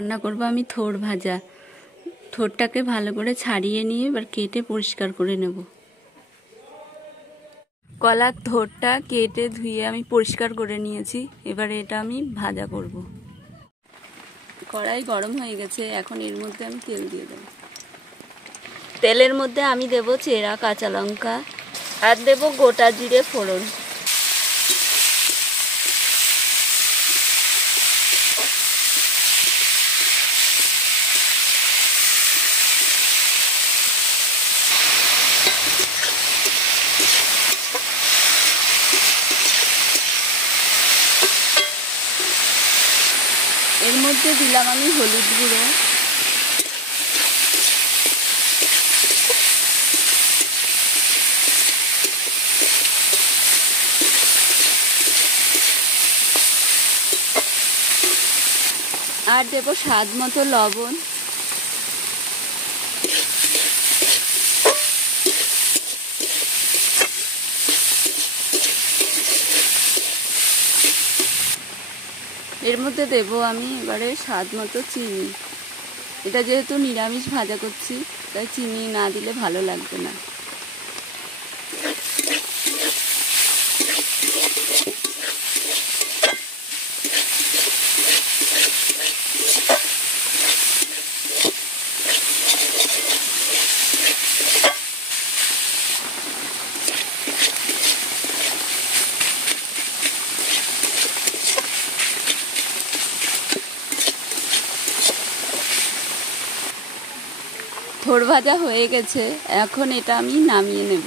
রান্না করব আমি থোড় ভাজা। থোড়টাকে ভালো করে ছাড়িয়ে নিয়ে এবার কেটে পরিষ্কার করে নেব। কলার থোড়টা কেটে ধুয়ে আমি পরিষ্কার করে নিয়েছি। এবার এটা আমি ভাজা করব। কড়াই গরম হয়ে গেছে, এখন এর মধ্যে আমি তেল দিয়ে দেব। তেলের মধ্যে আমি দেব চেরা কাঁচা লঙ্কা আর দেব গোটা জিরে ফোড়ন। এর মধ্যে দিলাম আমি হলুদ গুঁড়ো, আর দেব স্বাদ মতো লবণ। এর মধ্যে দেব আমি এবারে স্বাদ মতো চিনি। এটা যেহেতু নিরামিষ ভাজা করছি, তাই চিনি না দিলে ভালো লাগবে না। থোড় ভাজা হয়ে গেছে, এখন এটা আমি নামিয়ে নেব।